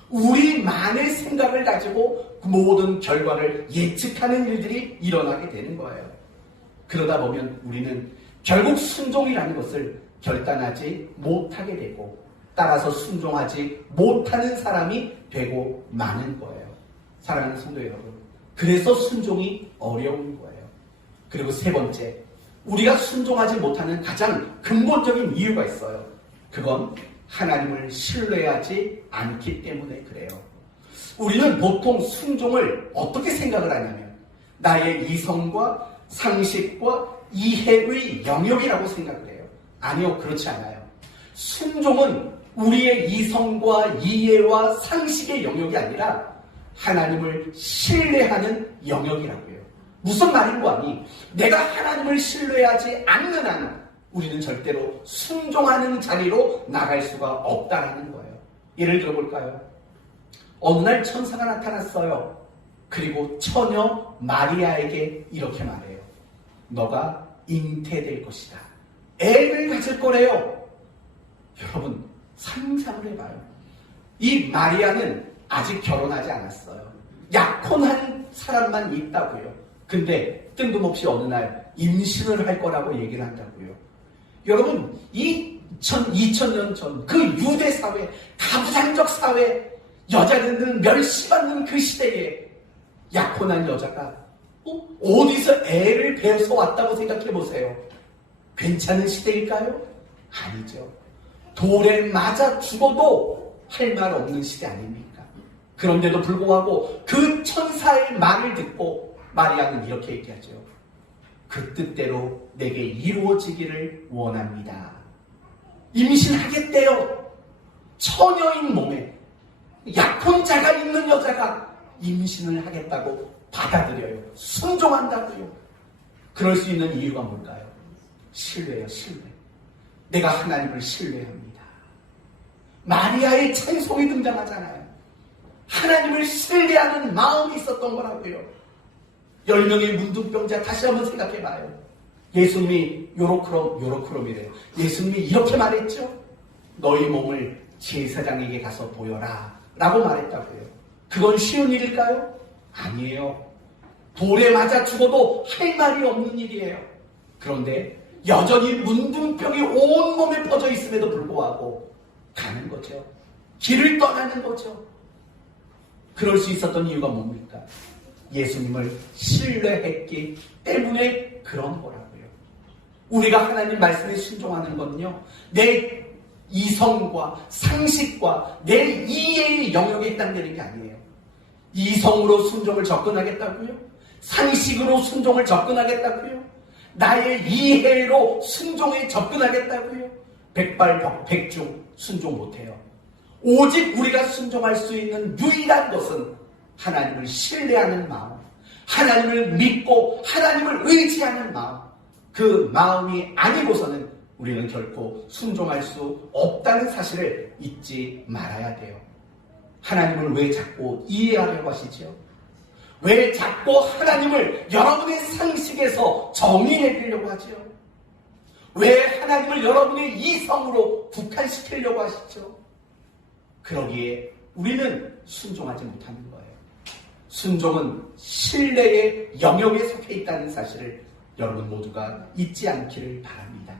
우리만의 생각을 가지고 모든 결과를 예측하는 일들이 일어나게 되는 거예요. 그러다 보면 우리는 결국 순종이라는 것을 결단하지 못하게 되고 따라서 순종하지 못하는 사람이 되고 마는 거예요. 사랑하는 성도 여러분, 그래서 순종이 어려운 거예요. 그리고 세 번째, 우리가 순종하지 못하는 가장 근본적인 이유가 있어요. 그건 하나님을 신뢰하지 않기 때문에 그래요. 우리는 보통 순종을 어떻게 생각을 하냐면 나의 이성과 상식과 이해의 영역이라고 생각을 해요. 아니요, 그렇지 않아요. 순종은 우리의 이성과 이해와 상식의 영역이 아니라 하나님을 신뢰하는 영역이라고요. 무슨 말인고 하니 내가 하나님을 신뢰하지 않는 한 우리는 절대로 순종하는 자리로 나갈 수가 없다는 거예요. 예를 들어볼까요? 어느 날 천사가 나타났어요. 그리고 처녀 마리아에게 이렇게 말해요. 너가 잉태될 것이다. 애를 가질 거래요. 여러분 상상을 해봐요. 이 마리아는 아직 결혼하지 않았어요. 약혼한 사람만 있다고요. 근데 뜬금없이 어느 날 임신을 할 거라고 얘기를 한다고요. 여러분, 2000년 전 그 유대 사회, 가부장적 사회, 여자들은 멸시받는 그 시대에 약혼한 여자가 어디서 애를 배워서 왔다고 생각해 보세요. 괜찮은 시대일까요? 아니죠. 돌에 맞아 죽어도 할 말 없는 시대 아닙니까? 그런데도 불구하고 그 천사의 말을 듣고 마리아는 이렇게 얘기하죠. 그 뜻대로 내게 이루어지기를 원합니다. 임신하겠대요. 처녀인 몸에 약혼자가 있는 여자가 임신을 하겠다고 받아들여요. 순종한다고요. 그럴 수 있는 이유가 뭘까요? 신뢰요, 신뢰. 내가 하나님을 신뢰합니다. 마리아의 찬송이 등장하잖아요. 하나님을 신뢰하는 마음이 있었던 거라고요. 10명의 문둥병자 다시 한번 생각해봐요. 예수님이 요로크롬이래요. 예수님이 이렇게 말했죠. 너희 몸을 제사장에게 가서 보여라 라고 말했다고요. 그건 쉬운 일일까요? 아니에요. 돌에 맞아 죽어도 할 말이 없는 일이에요. 그런데 여전히 문둥병이 온몸에 퍼져 있음에도 불구하고 가는 거죠. 길을 떠나는 거죠. 그럴 수 있었던 이유가 뭡니까? 예수님을 신뢰했기 때문에 그런 거라고요. 우리가 하나님 말씀에 순종하는 건요, 내 이성과 상식과 내 이해의 영역에 해당되는 게 아니에요. 이성으로 순종을 접근하겠다고요? 상식으로 순종을 접근하겠다고요? 나의 이해로 순종에 접근하겠다고요? 백발백중 순종 못해요. 오직 우리가 순종할 수 있는 유일한 것은 하나님을 신뢰하는 마음, 하나님을 믿고 하나님을 의지하는 마음, 그 마음이 아니고서는 우리는 결코 순종할 수 없다는 사실을 잊지 말아야 돼요. 하나님을 왜 자꾸 이해하려고 하시죠? 왜 자꾸 하나님을 여러분의 상식에서 정의해내려고 하죠? 왜 하나님을 여러분의 이성으로 국한시키려고 하시죠? 그러기에 우리는 순종하지 못하는 거예요. 순종은 신뢰의 영역에 속해 있다는 사실을 여러분 모두가 잊지 않기를 바랍니다.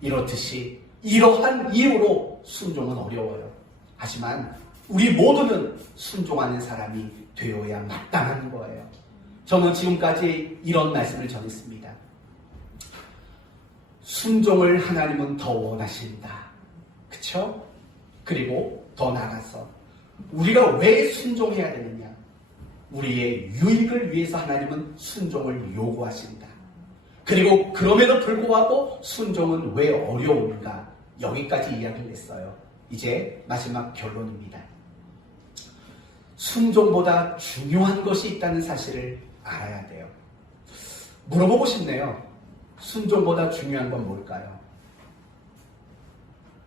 이렇듯이 이러한 이유로 순종은 어려워요. 하지만 우리 모두는 순종하는 사람이 되어야 마땅한 거예요. 저는 지금까지 이런 말씀을 전했습니다. 순종을 하나님은 더 원하신다. 그쵸? 그리고 더 나아가서 우리가 왜 순종해야 되느냐? 우리의 유익을 위해서 하나님은 순종을 요구하신다. 그리고 그럼에도 불구하고 순종은 왜 어려운가? 여기까지 이야기를 했어요. 이제 마지막 결론입니다. 순종보다 중요한 것이 있다는 사실을 알아야 돼요. 물어보고 싶네요. 순종보다 중요한 건 뭘까요?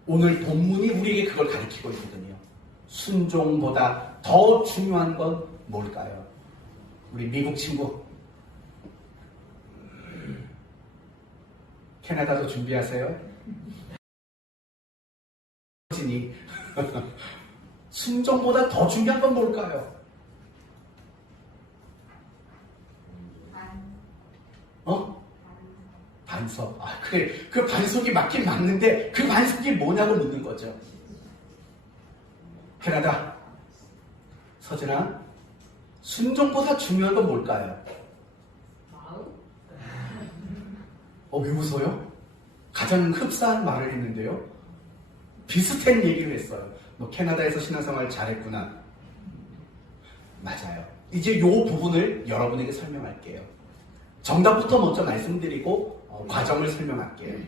오늘 본문이 우리에게 그걸 가르치고 있거든요. 순종보다 더 중요한 건 뭘까요? 우리 미국 친구 캐나다도 준비하세요. 순종보다 더 중요한 건 뭘까요? 반석. 그래. 그 반석이 맞긴 맞는데 그 반석이 뭐냐고 묻는 거죠. 캐나다. 서진아, 순종보다 중요한 건 뭘까요? 왜 웃어요? 가장 흡사한 말을 했는데요. 비슷한 얘기를 했어요. 너 캐나다에서 신앙생활 잘했구나. 맞아요. 이제 이 부분을 여러분에게 설명할게요. 정답부터 먼저 말씀드리고 과정을 설명할게요.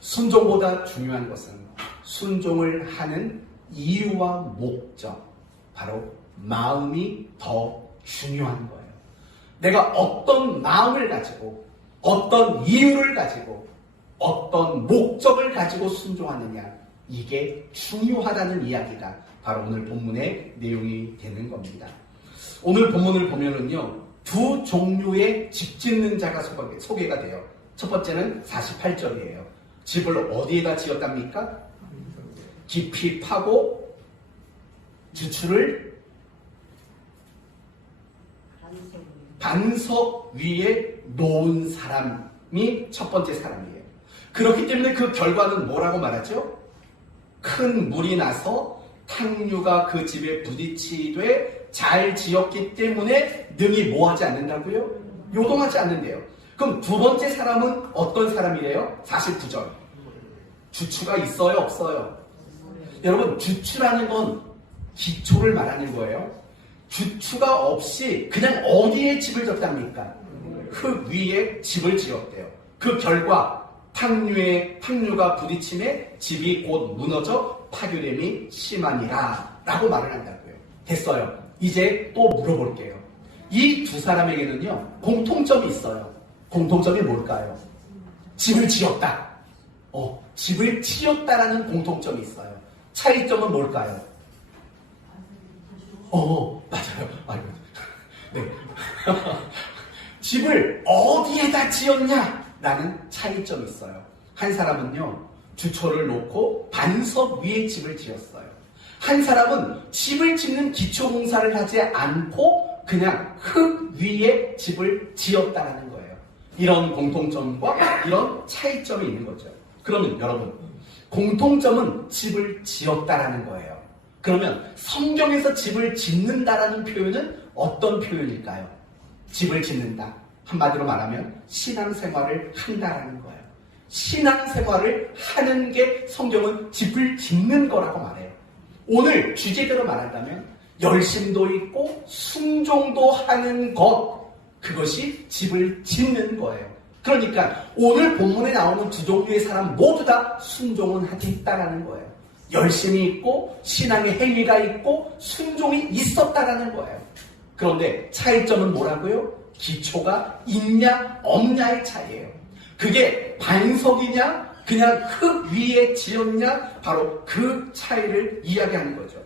순종보다 중요한 것은 순종을 하는 이유와 목적, 바로 마음이 더 중요한 거예요. 내가 어떤 마음을 가지고 어떤 이유를 가지고 어떤 목적을 가지고 순종하느냐, 이게 중요하다는 이야기가 바로 오늘 본문의 내용이 되는 겁니다. 오늘 본문을 보면은요, 두 종류의 집 짓는 자가 소개가 돼요. 첫 번째는 48절이에요. 집을 어디에다 지었답니까? 깊이 파고 주추를 반석 위에 놓은 사람이 첫 번째 사람이에요. 그렇기 때문에 그 결과는 뭐라고 말하죠? 큰 물이 나서 탕류가 그 집에 부딪히되 잘 지었기 때문에 능히 뭐하지 않는다고요? 요동하지 않는데요. 그럼 두 번째 사람은 어떤 사람이래요? 49절. 주추가 있어요, 없어요? 여러분, 주추라는 건 기초를 말하는 거예요. 주추가 없이 그냥 어디에 집을 졌답니까? 흙 위에 집을 지었대요. 그 결과 탕류가 부딪힘에 집이 곧 무너져 파괴됨이 심하니라 라고 말을 한다고요. 됐어요. 이제 또 물어볼게요. 이 두 사람에게는요, 공통점이 있어요. 공통점이 뭘까요? 집을 지었다. 집을 지었다라는 공통점이 있어요. 차이점은 뭘까요? 맞아요. 아이고. 네. 집을 어디에다 지었냐라는 차이점이 있어요. 한 사람은요, 주초를 놓고 반석 위에 집을 지었어요. 한 사람은 집을 짓는 기초공사를 하지 않고 그냥 흙 위에 집을 지었다라는 거예요. 이런 공통점과 이런 차이점이 있는 거죠. 그러면 여러분, 공통점은 집을 지었다라는 거예요. 그러면 성경에서 집을 짓는다라는 표현은 어떤 표현일까요? 집을 짓는다. 한마디로 말하면 신앙생활을 한다라는 거예요. 신앙생활을 하는 게 성경은 집을 짓는 거라고 말해요. 오늘 주제대로 말한다면 열심도 있고 순종도 하는 것, 그것이 집을 짓는 거예요. 그러니까 오늘 본문에 나오는 두 종류의 사람 모두 다 순종은 하겠다라는 거예요. 열심이 있고 신앙의 행위가 있고 순종이 있었다라는 거예요. 그런데 차이점은 뭐라고요? 기초가 있냐 없냐의 차이예요. 그게 반석이냐 그냥 흙 위에 지었냐, 바로 그 차이를 이야기하는 거죠.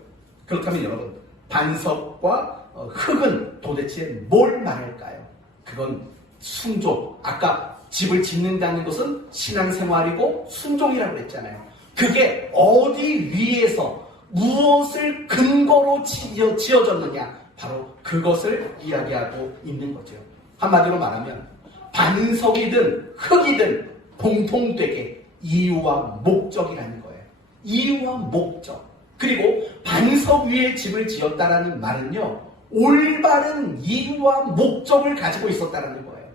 그렇다면 여러분, 반석과 흙은 도대체 뭘 말할까요? 그건 순종. 아까 집을 짓는다는 것은 신앙생활이고 순종이라고 했잖아요. 그게 어디 위에서 무엇을 근거로 지어졌느냐, 바로 그것을 이야기하고 있는 거죠. 한마디로 말하면 반석이든 흙이든 공통되게 이유와 목적이라는 거예요. 이유와 목적. 그리고 반석 위에 집을 지었다라는 말은요, 올바른 이유와 목적을 가지고 있었다라는 거예요.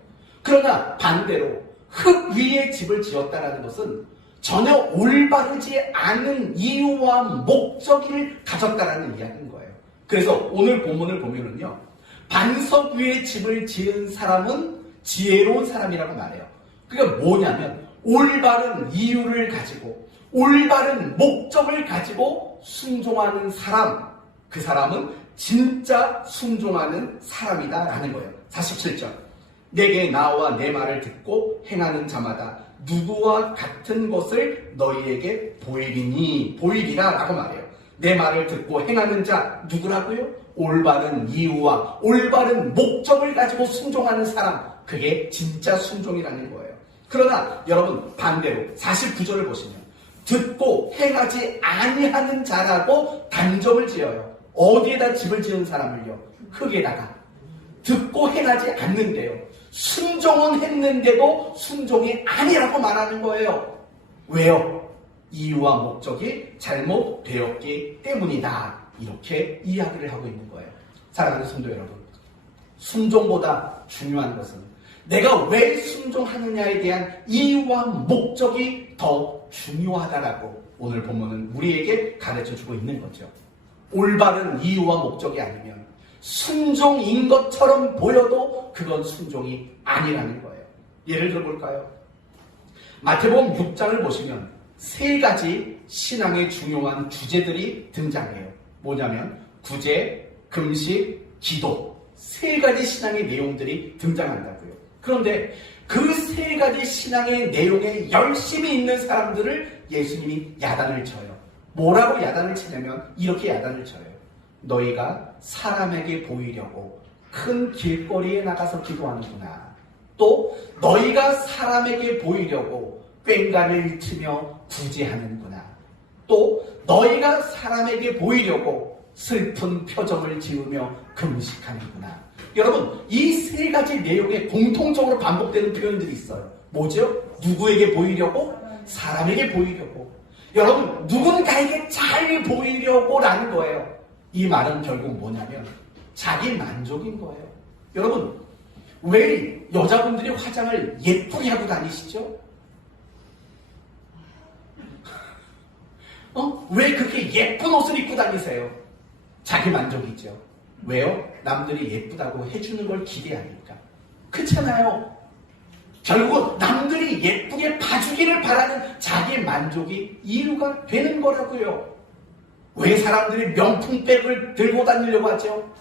그러나 반대로 흙 위에 집을 지었다라는 것은 전혀 올바르지 않은 이유와 목적을 가졌다라는 이야기인 거예요. 그래서 오늘 본문을 보면은요, 반석 위에 집을 지은 사람은 지혜로운 사람이라고 말해요. 그게 뭐냐면 올바른 이유를 가지고 올바른 목적을 가지고 순종하는 사람, 그 사람은 진짜 순종하는 사람이다라는 거예요. 47절. 내게 나와 내 말을 듣고 행하는 자마다 누구와 같은 것을 너희에게 보이리라 라고 말해요. 내 말을 듣고 행하는 자 누구라고요? 올바른 이유와 올바른 목적을 가지고 순종하는 사람, 그게 진짜 순종이라는 거예요. 그러나 여러분, 반대로 49절을 보시면 듣고 행하지 아니하는 자라고 단정을 지어요. 어디에다 집을 지은 사람을요? 흙에다가. 듣고 행하지 않는데요, 순종은 했는데도 순종이 아니라고 말하는 거예요. 왜요? 이유와 목적이 잘못되었기 때문이다. 이렇게 이야기를 하고 있는 거예요. 사랑하는 성도 여러분, 순종보다 중요한 것은 내가 왜 순종하느냐에 대한 이유와 목적이 더 중요하다라고 오늘 본문은 우리에게 가르쳐주고 있는 거죠. 올바른 이유와 목적이 아니면 순종인 것처럼 보여도 그건 순종이 아니라는 거예요. 예를 들어볼까요? 마태복음 6장을 보시면 세 가지 신앙의 중요한 주제들이 등장해요. 뭐냐면 구제, 금식, 기도, 세 가지 신앙의 내용들이 등장한다고요. 그런데 그 세 가지 신앙의 내용에 열심히 있는 사람들을 예수님이 야단을 쳐요. 뭐라고 야단을 치냐면 이렇게 야단을 쳐요. 너희가 사람에게 보이려고 큰 길거리에 나가서 기도하는구나. 또 너희가 사람에게 보이려고 꽹과를 치며 구제하는구나. 또 너희가 사람에게 보이려고 슬픈 표정을 지으며 금식하는구나. 여러분, 이 세 가지 내용에 공통적으로 반복되는 표현들이 있어요. 뭐죠? 누구에게 보이려고? 사람에게 보이려고. 여러분, 누군가에게 잘 보이려고 라는 거예요. 이 말은 결국 뭐냐면 자기 만족인 거예요. 여러분, 왜 여자분들이 화장을 예쁘게 하고 다니시죠? 왜 그렇게 예쁜 옷을 입고 다니세요? 자기 만족이죠. 왜요? 남들이 예쁘다고 해주는 걸 기대하니까. 그렇잖아요. 결국 남들이 예쁘게 봐주기를 바라는 자기 만족이 이유가 되는 거라고요. 왜 사람들이 명품백을 들고 다니려고 하죠?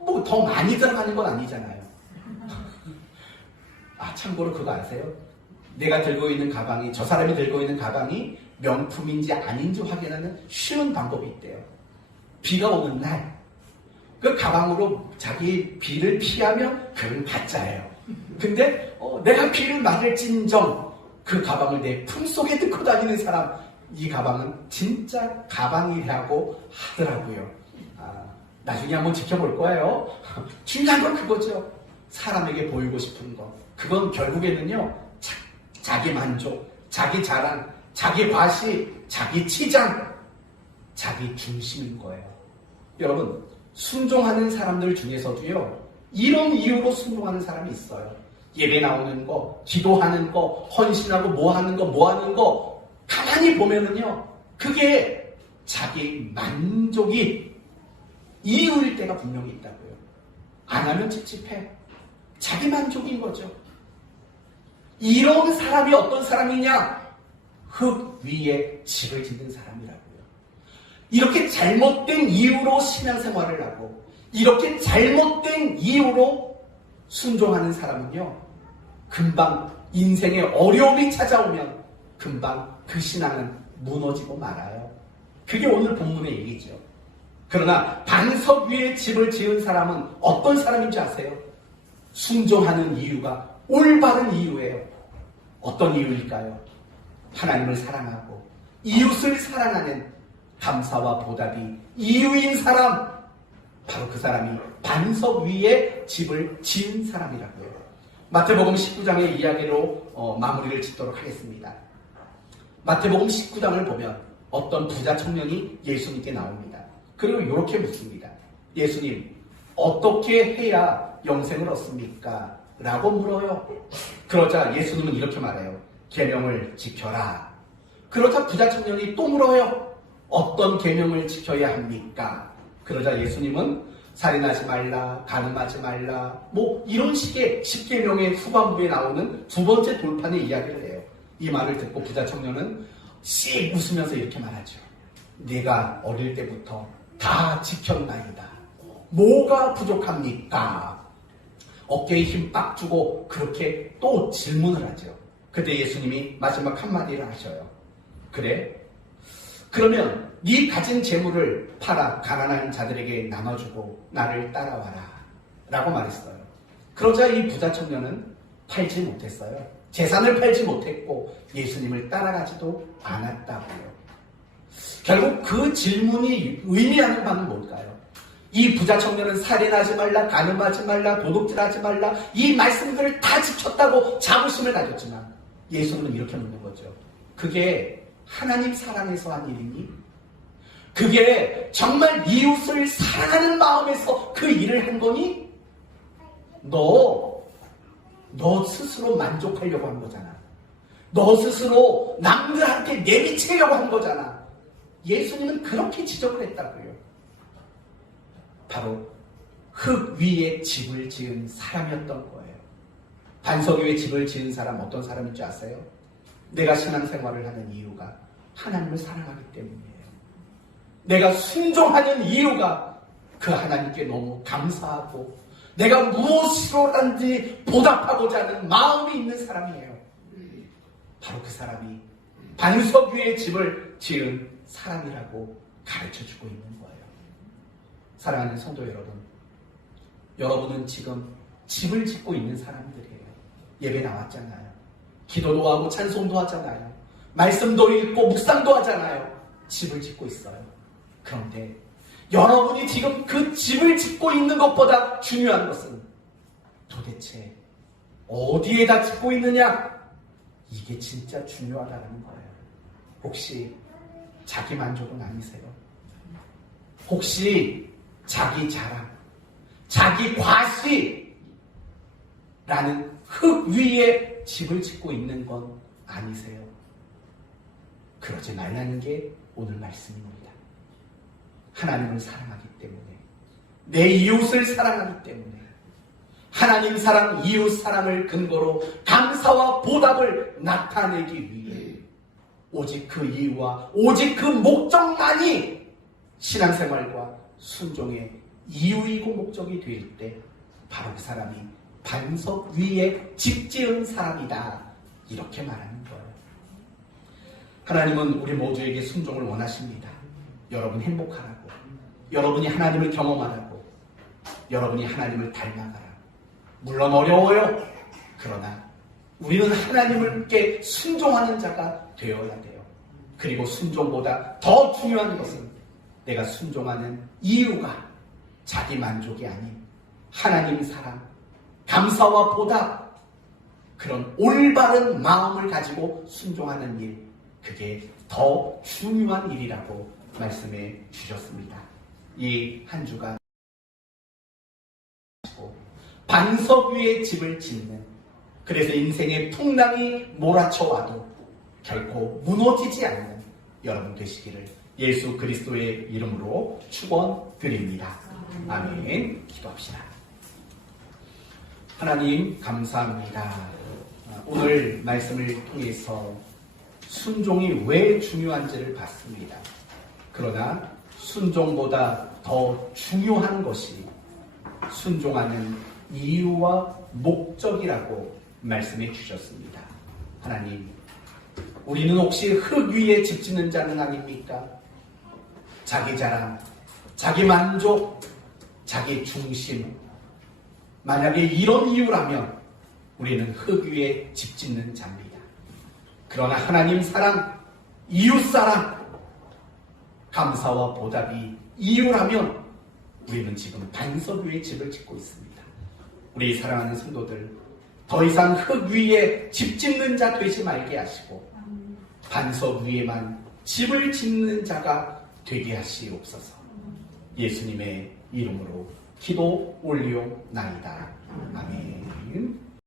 뭐 더 많이 들어가는 건 아니잖아요. 참고로 그거 아세요? 내가 들고 있는 가방이, 저 사람이 들고 있는 가방이 명품인지 아닌지 확인하는 쉬운 방법이 있대요. 비가 오는 날, 그 가방으로 자기 비를 피하면 그건 가짜예요. 근데 내가 비를 맞을진정 그 가방을 내 품속에 넣고 다니는 사람, 이 가방은 진짜 가방이라고 하더라고요. 나중에 한번 지켜볼 거예요. 중요한 건 그거죠. 사람에게 보이고 싶은 거. 그건 결국에는요, 자기 만족, 자기 자랑, 자기 과시, 자기 치장, 자기 중심인 거예요. 여러분, 순종하는 사람들 중에서도요, 이런 이유로 순종하는 사람이 있어요. 예배 나오는 거, 기도하는 거, 헌신하고 뭐 하는 거, 가만히 보면은요, 그게 자기 만족이 이유일 때가 분명히 있다고요. 안 하면 찝찝해. 자기 만족인 거죠. 이런 사람이 어떤 사람이냐? 흙 위에 집을 짓는 사람이라고요. 이렇게 잘못된 이유로 신앙생활을 하고 이렇게 잘못된 이유로 순종하는 사람은요, 금방 인생에 어려움이 찾아오면 금방 그 신앙은 무너지고 말아요. 그게 오늘 본문의 얘기죠. 그러나 반석 위에 집을 지은 사람은 어떤 사람인지 아세요? 순종하는 이유가 올바른 이유예요. 어떤 이유일까요? 하나님을 사랑하고 이웃을 사랑하는 감사와 보답이 이유인 사람, 바로 그 사람이 반석 위에 집을 지은 사람이라고요. 마태복음 19장의 이야기로 마무리를 짓도록 하겠습니다. 마태복음 19장을 보면 어떤 부자 청년이 예수님께 나옵니다. 그리고 이렇게 묻습니다. 예수님, 어떻게 해야 영생을 얻습니까? 라고 물어요. 그러자 예수님은 이렇게 말해요. 계명을 지켜라. 그러자 부자 청년이 또 물어요. 어떤 계명을 지켜야 합니까? 그러자 예수님은 살인하지 말라, 간음하지 말라, 뭐 이런 식의 10계명의 후반부에 나오는 두 번째 돌판의 이야기를 해요. 이 말을 듣고 부자 청년은 씩 웃으면서 이렇게 말하죠. 내가 어릴 때부터 다 지켰나이다. 뭐가 부족합니까? 어깨에 힘 빡 주고 그렇게 또 질문을 하죠. 그때 예수님이 마지막 한마디를 하셔요. 그래? 그러면 네 가진 재물을 팔아 가난한 자들에게 나눠주고 나를 따라와라 라고 말했어요. 그러자 이 부자 청년은 팔지 못했어요. 재산을 팔지 못했고 예수님을 따라가지도 않았다고요. 결국 그 질문이 의미하는 바는 뭘까요? 이 부자 청년은 살인하지 말라, 간음하지 말라, 도둑질하지 말라, 이 말씀들을 다 지켰다고 자부심을 가졌지만 예수님은 이렇게 묻는 거죠. 그게 하나님 사랑에서 한 일이니? 그게 정말 이웃을 사랑하는 마음에서 그 일을 한 거니? 너 스스로 만족하려고 한 거잖아. 너 스스로 남들한테 내비치려고 한 거잖아. 예수님은 그렇게 지적을 했다고요. 바로 흙 위에 집을 지은 사람이었던 거예요. 반석 위에 집을 지은 사람 어떤 사람인 줄 아세요? 내가 신앙생활을 하는 이유가 하나님을 사랑하기 때문이에요. 내가 순종하는 이유가 그 하나님께 너무 감사하고 내가 무엇으로든지 보답하고자 하는 마음이 있는 사람이에요. 바로 그 사람이 반석 위에 집을 지은 사람이라고 가르쳐주고 있는 거예요. 사랑하는 성도 여러분, 여러분은 지금 집을 짓고 있는 사람들이에요. 예배 나왔잖아요. 기도도 하고 찬송도 하잖아요. 말씀도 읽고 묵상도 하잖아요. 집을 짓고 있어요. 그런데 여러분이 지금 그 집을 짓고 있는 것보다 중요한 것은 도대체 어디에다 짓고 있느냐? 이게 진짜 중요하다는 거예요. 혹시 자기 만족은 아니세요? 혹시 자기 자랑, 자기 과시, 라는 흙 위에 집을 짓고 있는 건 아니세요? 그러지 말라는 게 오늘 말씀입니다. 하나님을 사랑하기 때문에, 내 이웃을 사랑하기 때문에, 하나님 사랑, 이웃 사랑을 근거로 감사와 보답을 나타내기 위해 오직 그 이유와 오직 그 목적만이 신앙생활과 순종의 이유이고 목적이 될 때 바로 그 사람이 반석 위에 집 지은 사람이다, 이렇게 말하는 거예요. 하나님은 우리 모두에게 순종을 원하십니다. 여러분 행복하라고, 여러분이 하나님을 경험하라고, 여러분이 하나님을 닮아가라고. 물론 어려워요. 그러나 우리는 하나님께 순종하는 자가 되어야 돼요. 그리고 순종보다 더 중요한 것은 내가 순종하는 이유가 자기 만족이 아닌 하나님 사랑, 감사와 보답, 그런 올바른 마음을 가지고 순종하는 일, 그게 더 중요한 일이라고 말씀해 주셨습니다. 이 한 주간 반석 위에 집을 짓는, 그래서 인생의 풍랑이 몰아쳐와도 결코 무너지지 않는 여러분 되시기를 예수 그리스도의 이름으로 축원드립니다. 아멘. 기도합시다. 하나님 감사합니다. 오늘 말씀을 통해서 순종이 왜 중요한지를 봤습니다. 그러나 순종보다 더 중요한 것이 순종하는 이유와 목적이라고 말씀해 주셨습니다. 하나님, 우리는 혹시 흙 위에 집 짓는 자는 아닙니까? 자기 자랑, 자기 만족, 자기 중심, 만약에 이런 이유라면 우리는 흙 위에 집 짓는 자입니다. 그러나 하나님 사랑, 이웃 사랑, 감사와 보답이 이유라면 우리는 지금 반석 위에 집을 짓고 있습니다. 우리 사랑하는 성도들, 더 이상 흙 위에 집 짓는 자 되지 말게 하시고 반석 위에만 집을 짓는 자가 되게 하시옵소서. 예수님의 이름으로 기도 올리옵나이다. 아멘.